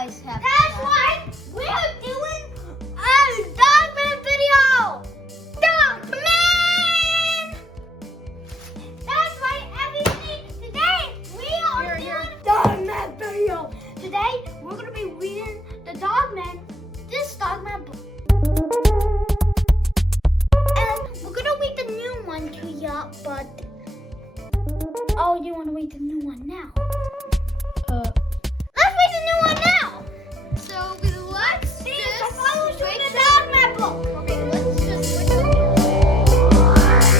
guys have. That's why we are doing a Dogman video. Dogman. That's right, everything. Today we are doing Dogman video. Today we're gonna be reading the Dogman, this Dogman book, and we're gonna read the new one to ya. But oh, you want to read the new one now? Let's read the new one now. So let's See, just I follow wait the till- Dogman book. Okay, let's just switch over.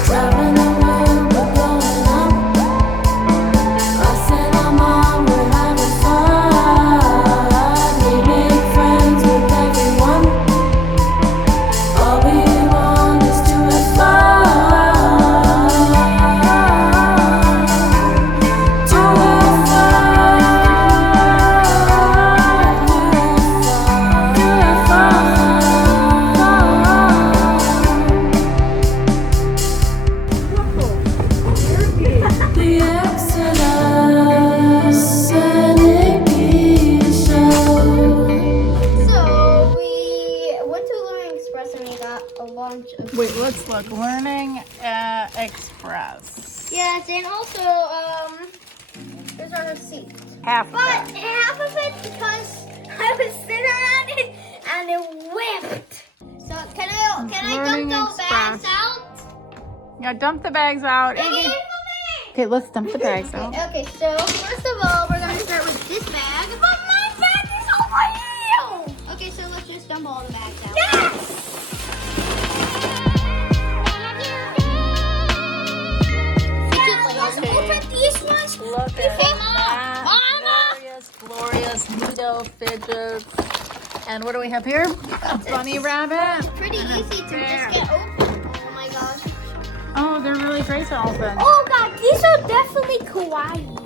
Traveling around, we're going up. Crossing our mom, we're having fun. We make friends with everyone. All we want is to have fun. To have fun. To have fun. The Exodus and Iggy Show. So we went to Learning Express and we got a bunch of. Wait, let's look. Learning Express. Yes, and also here's our receipt. Half of But it. half of it because I was sitting on it and it whipped. So can I Learning dump those bags Express. out? Yeah, dump the bags out. Okay. Okay, let's dump the bags out. Okay, so first of all, we're gonna start with this bag. But my bag is over here. Okay, so let's just dump all the bags out. Yes. Let's Okay. open these ones. Look Hey, at Mom! that. Glorious Nido fidgets. And what do we have here? A bunny rabbit. Pretty easy to There. just get open. Oh my gosh. Oh, they're really great to open. Oh God, these are definitely kawaii.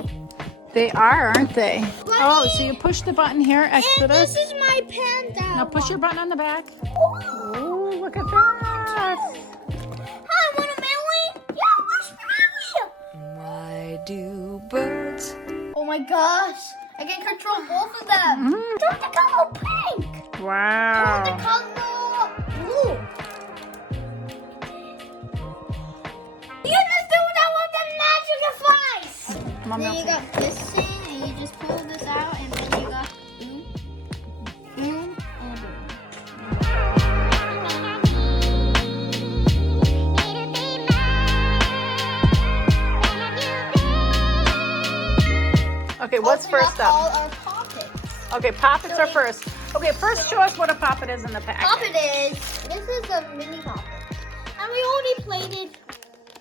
They are, aren't they? Oh, so you push the button here, And this Exodus. is my panda. Now push your button on the back. Oh. Oh, look at that. Hi, want a Millie? Yeah, let's Millie. Why do birds Oh my gosh. I can control both of them. Mm, Do the color pink. The wow. color blue. You just do that with the magic device. Mom, Then you Milton. got this thing, and you just pull this out, and then you got boom, boom, and boom. Okay, what's Open first up all up? our pockets. Okay, poppets So are we- first. Okay, first show us what a poppet is in the pack. Poppet this is a mini poppet. And we already played it.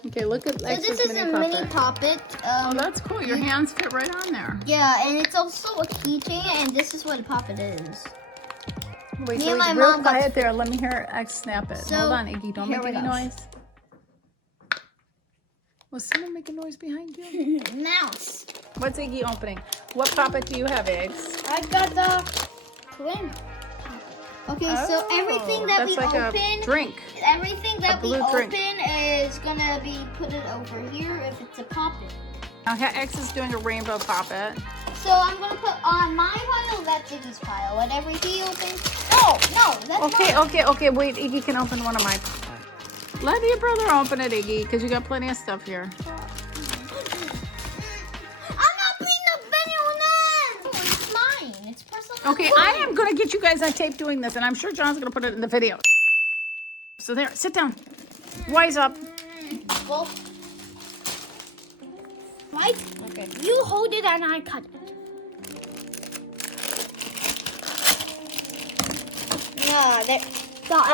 Okay, look at So Exodus this is a mini poppet. Oh, that's cool. Your hands fit right on there. Yeah, and it's also a keychain, and this is what a poppet is. Wait, Me and my real mom got quiet there. Let me hear X snap it. So, Hold on, Iggy. Don't here make we any go. noise. Was someone making noise behind you? Mouse. What's Iggy opening? What poppet do you have, Eggs? I got the twin. Okay, so everything that that's we like open, a drink. everything that we blue open drink. is gonna be put it over here if it's a poppet. Now, X is doing a rainbow poppet. So I'm gonna put on my pile, that's Iggy's pile. Whatever he opens. No, that's Okay, mine. okay. Wait, Iggy can open one of my poppets. Let your brother open it, Iggy, because you got plenty of stuff here. I'm not being a billionaire. Oh, it's mine. It's personal. Okay, I am going to get you guys on tape doing this, and I'm sure John's going to put it in the video. So there, sit down. Wise up. Well, Right? okay. You hold it and I cut it. No, there.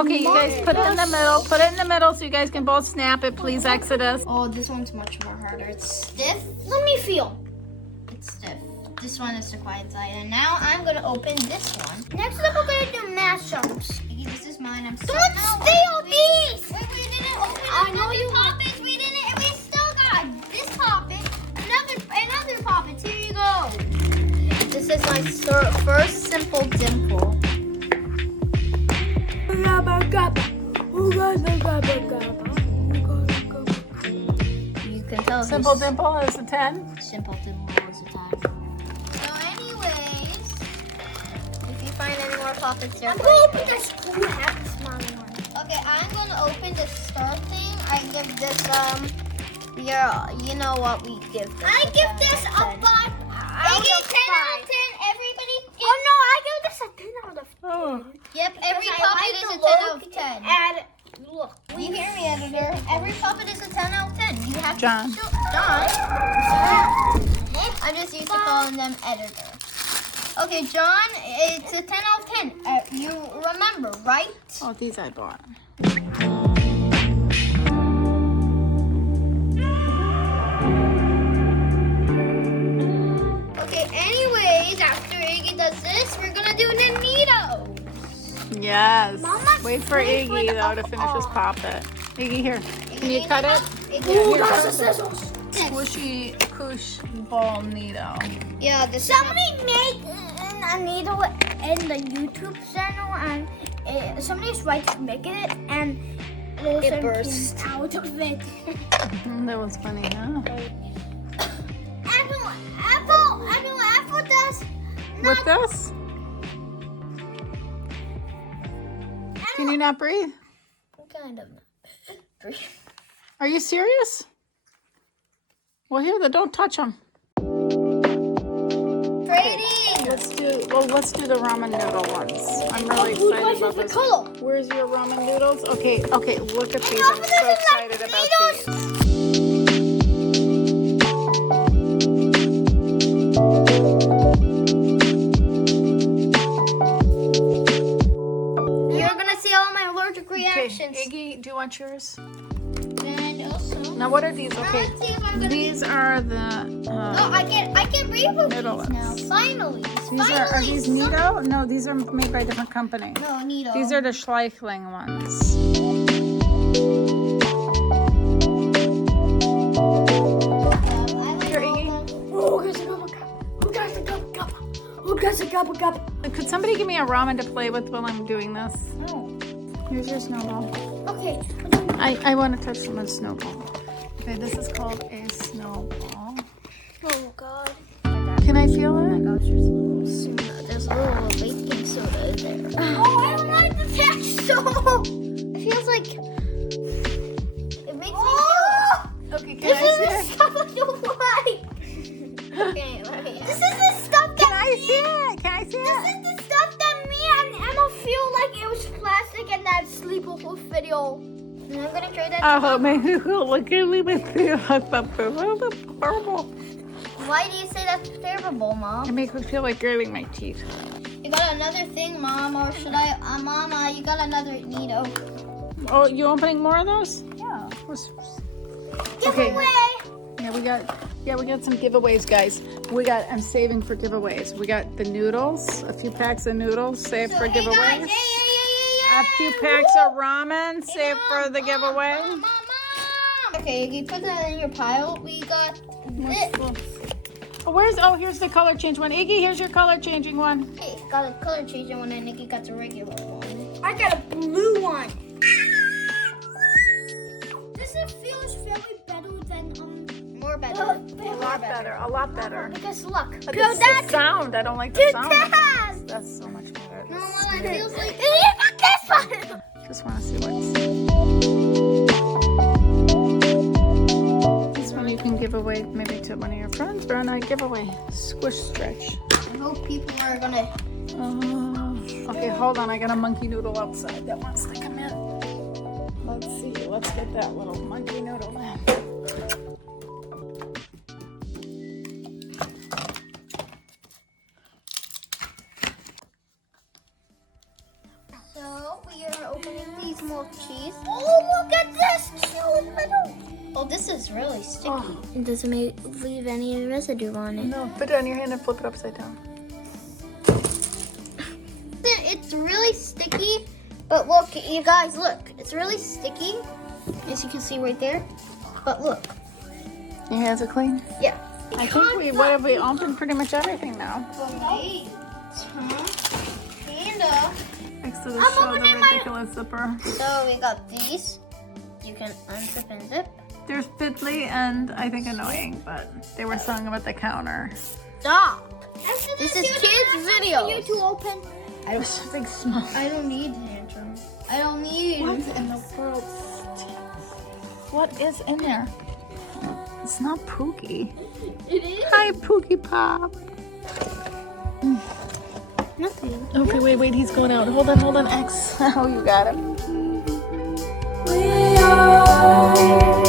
Okay, you guys put it in the middle. Put it in the middle so you guys can both snap it, please, Exodus. Oh, this one's much more harder. It's stiff. Let me feel. It's stiff. This one is the quiet side. And now I'm gonna open this one. Next up, we're gonna do mashups. Iggy, this is mine. I'm so Don't steal these. Wait, we didn't open I up know the you- poppets. We didn't. We still got this poppet. Another poppet. Here you go. This is my first simple dimple. You can tell. Simple dimple is a 10. Simple dimple is a time. So, anyways, more poppets here. I'm gonna open this cool happy smiley one. Okay, I'm gonna open the star thing. I give this you know what we give this. I give this a 5 out Iggy, of 10 out 5. of 10. Everybody. Oh no, I give this a 10 out of 10. Oh. Yep, every Because I poppet like is the a 10 out look of 10. And look, You hear me, editor? Every puppet is a 10 out of 10. You have John. to John. I'm just used to calling them editor. Okay, John, it's a 10 out of 10. You remember, right? Oh, these I bought. Okay, anyways, after Iggy does this, we're gonna do the Neato. Yes. Mama's Wait for Iggy favorite though to of finish his all. poppet. Iggy, here. Can you Iggy, cut it? Iggy, ooh, Here, that's cut the it. scissors. Squishy Kush Ball Neato. Yeah, this Somebody made a needle in the YouTube channel, and somebody's right to make it, and It burst. came out of it. That was funny, huh? Apple does With this? Can you not breathe? kind of. Are you serious? Well, here, don't touch them. Trading. Let's do the ramen noodle ones. I'm really excited about this. color. Where's your ramen noodles? Okay, look at these. I'm so excited about these. You're gonna see all my allergic Okay, reactions. Iggy, do you want yours? And also, Now, what are these? Okay, let's see if I'm gonna these are the. No, I can breathe with Noodle these now. ones. Finally. Are these Neato? No, these are made by a different company. No, Neato. These are the Schleichling ones. I like Here, all Iggy. of them. Who gets a gobble gobble? Could somebody give me a ramen to play with while I'm doing this? No. Here's your snowball. Okay. I want to touch someone's snowball. Okay, this is called a snowball. Oh God. Can I feel it? There's a little baking soda in there. Oh, I don't like the texture. It feels like it makes me Oh, feel. Okay, can this I is see the it? stuff I don't like. Okay, let me. This is the stuff Can that I see it? Can I see This it? is the stuff that me and Emma feel like it was plastic in that sleepover video. I'm gonna trade that. Oh, maybe look at me with horrible. Why do you say that's terrible, Mom? It makes me feel like gritting my teeth. You got another thing, Mom, or should I? Mama, you got another Neato. Oh, you opening more of those? Yeah. Giveaway. Yeah, we got some giveaways, guys. I'm saving for giveaways. We got the noodles, a few packs of noodles saved for Hey, guys, giveaways. yeah. A few packs of ramen saved for the giveaway. Mom. Okay, you put that in your pile. We got this. Oh, here's the color change one. Iggy, here's your color changing one. Hey, got a color changing one, and Nikki got the regular one. I got a blue one. This feels very better than More better. A lot better. Because look. But Girl, it's the sound. I don't like the sound. Yes. That's so much better. No, Mama, it feels like. You got this one. Just want to see what's. This one you can give away maybe to one of your friends or a night giveaway. Squish stretch. I hope people are gonna. Okay, hold on. I got a monkey noodle outside that wants to come in. Let's see. Let's get that little monkey noodle in. So we are opening these milk cheese. Oh, look at this cute little. Oh, this is really sticky. Oh. It doesn't leave any residue on it. No, put it on your hand and flip it upside down. It's really sticky, but look, you guys, look. It's really sticky, as you can see right there. But look. Your hands are clean? Yeah. I think we opened pretty much everything now. Okay. Panda. Thanks to the I'm show, the opening my- ridiculous zipper. So we got these. You can unzip and zip. They're fiddly and I think annoying, but they were selling them at the counter. Stop. After This this is kids' For you videos. to open. Something small. I don't need tantrum. I don't need. What in the world? What is in there? It's not Pookie. It is. Hi, Pookie Pop. Nothing. Okay, wait, he's going out. Hold on, X. Oh, you got him. We are